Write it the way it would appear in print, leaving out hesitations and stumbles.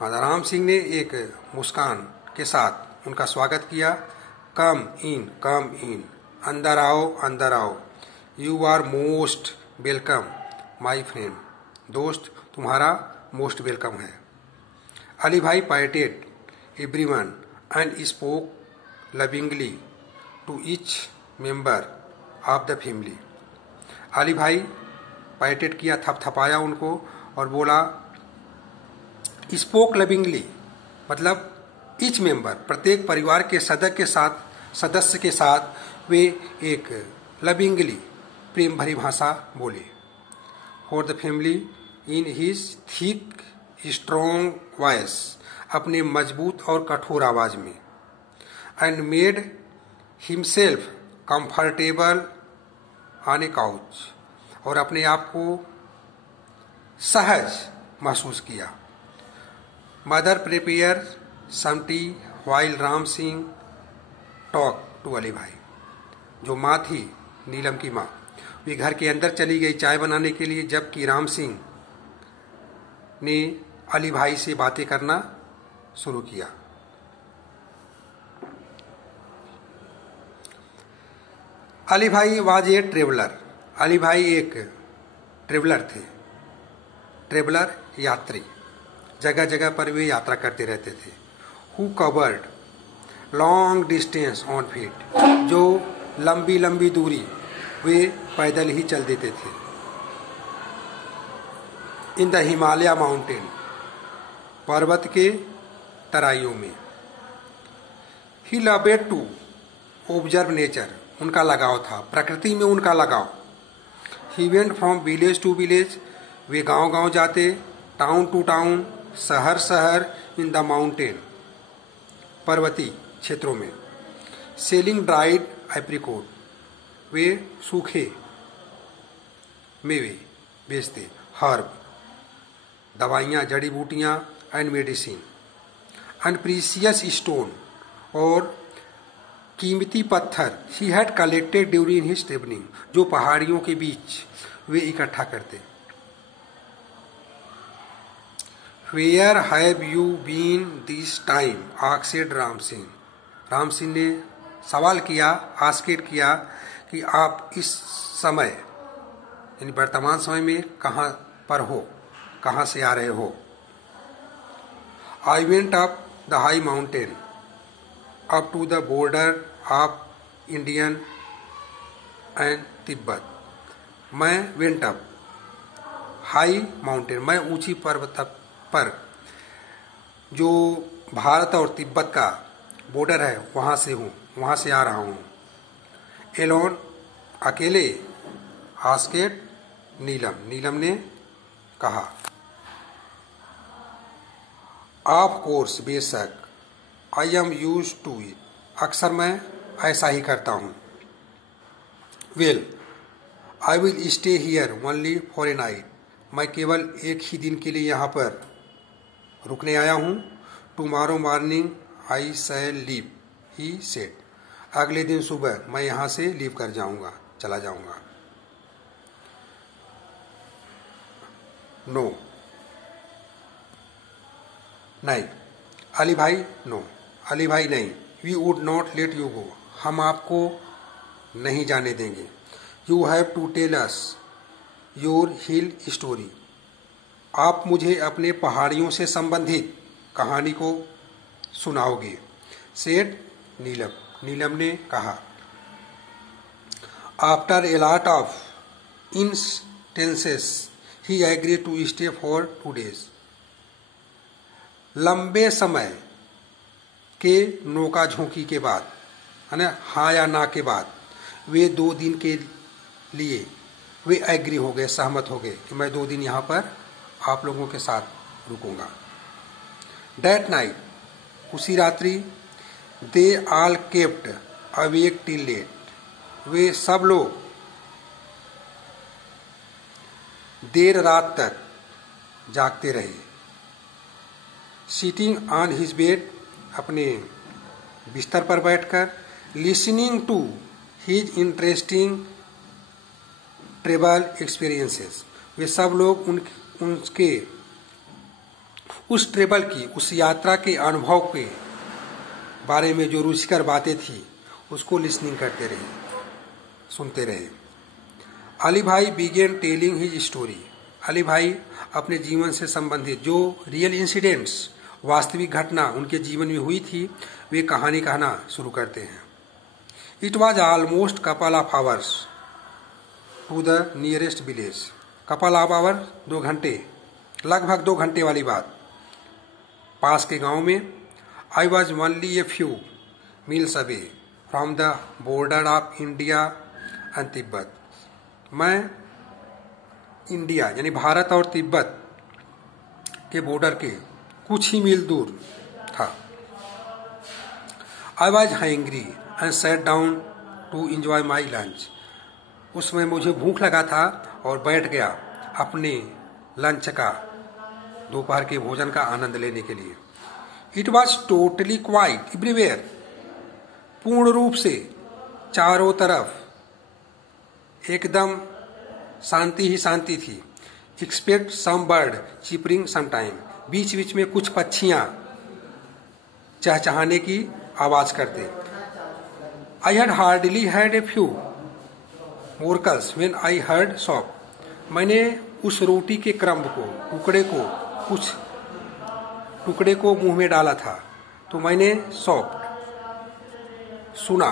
राम सिंह ने एक मुस्कान के साथ उनका स्वागत किया। कम इन, अंदर आओ, you are most welcome my friend, दोस्त तुम्हारा मोस्ट वेलकम है। अली भाई patted everyone and spoke lovingly to each member of the family. Ali भाई पाइटेड किया, थपथपाया उनको और बोला स्पोक लविंगली, मतलब ईच मेंबर, प्रत्येक परिवार के सदस्य के साथ वे एक लविंगली, प्रेम भरी भाषा बोले। For the family in his thick strong voice, अपने मजबूत और कठोर आवाज में। And made himself comfortable on a couch, और अपने आप को सहज महसूस किया। Mother prepare some tea while Ram Singh talk to Ali भाई, जो माँ थी नीलम की माँ, वे घर के अंदर चली गई चाय बनाने के लिए, जबकि राम सिंह ने अली भाई से बातें करना शुरू किया। अली भाई वाज ए ट्रेवलर, अली भाई एक ट्रेवलर थे। ट्रेवलर यात्री, जगह जगह पर वे यात्रा करते रहते थे। Who covered long distance on feet, जो लंबी लंबी दूरी वे पैदल ही चल देते थे। इन द हिमालय माउंटेन, पर्वत के तराइयों में। He loved to observe nature, उनका लगाव था, प्रकृति में उनका लगाव। He went from village to village, वे गांव गांव जाते, टाउन टू टाउन, शहर शहर, इन द माउंटेन, पर्वतीय क्षेत्रों में। सेलिंग ड्राइड एप्रिकॉट, वे सूखे मेवे बेचते, हर्ब, दवाइयाँ, जड़ी बूटियाँ, and medicine. And precious stone, और कीमती पत्थर, he had collected during his travelling, जो पहाड़ियों के बीच वे इकट्ठा करते। Where have you been this time asked Ram Singh, Ram Singh ने सवाल किया, आस्केट किया कि आप इस समय, यानी वर्तमान समय में कहाँ पर हो, कहाँ से आ रहे हो। I went up the high mountain up to the border of Indian and Tibet. मैं वेंट अप हाई माउंटेन, मैं ऊंची पर्वत पर, जो भारत और तिब्बत का बॉर्डर है वहां से हूँ, वहां से आ रहा हूँ। एलोन, अकेले, आस्केट नीलम, नीलम ने कहा। ऑफ कोर्स, बेशक, I am use to it, अक्सर मैं ऐसा ही करता हूँ। Well, I will stay here only for a night, मैं केवल एक ही दिन के लिए यहाँ पर रुकने आया हूँ। Tomorrow morning I shall leave, he said, अगले दिन सुबह मैं यहाँ से लीव कर जाऊँगा, चला जाऊँगा। नो, नहीं, अली भाई, नो, अली भाई नहीं। We would not let you go, हम आपको नहीं जाने देंगे। You have to tell us your hill story, आप मुझे अपने पहाड़ियों से संबंधित कहानी को सुनाओगे। सेड नीलम, नीलम ने कहा। After a lot of instances he agree to stay for 2 days, लंबे समय के नौका झोंकी के बाद, है ना, हाँ या ना के बाद, वे 2 दिन के लिए वे एग्री हो गए, सहमत हो गए कि मैं 2 दिन यहाँ पर आप लोगों के साथ रुकूंगा। That night, उसी रात्रि, they all kept awake till late, वे सब लोग देर रात तक जागते रहे। Sitting on his bed, अपने बिस्तर पर बैठकर, listening to his interesting travel experiences, वे सब लोग उनके उस ट्रेवल की, उस यात्रा के अनुभव के बारे में जो रुचिकर बातें थी उसको लिसनिंग करते रहे, सुनते रहे। अली भाई began telling his story. Ali भाई अपने जीवन से संबंधित जो रियल इंसिडेंट्स, वास्तविक घटना उनके जीवन में हुई थी, वे कहानी कहना शुरू करते हैं। It was almost couple of hours to the nearest village. Couple of hour 2 घंटे, लगभग 2 घंटे वाली बात, पास के गांव में। I was only a few meals away from the border of India and Tibet. मैं इंडिया यानी भारत और तिब्बत के बॉर्डर के कुछ ही मील दूर था। I was hungry and sat down to enjoy my lunch. उसमें मुझे भूख लगा था और बैठ गया अपने लंच का, दोपहर के भोजन का आनंद लेने के लिए। It was totally quite everywhere. पूर्ण रूप से चारों तरफ एकदम शांति ही शांति थी। Expect some bird chirping sometime. बीच बीच में कुछ पक्षियां चहचहाने की आवाज करते। I had hardly had a few morsels when I heard sop. मैंने उस रोटी के क्रम्ब को, कुछ टुकड़े को मुंह में डाला था तो मैंने सॉफ्ट सुना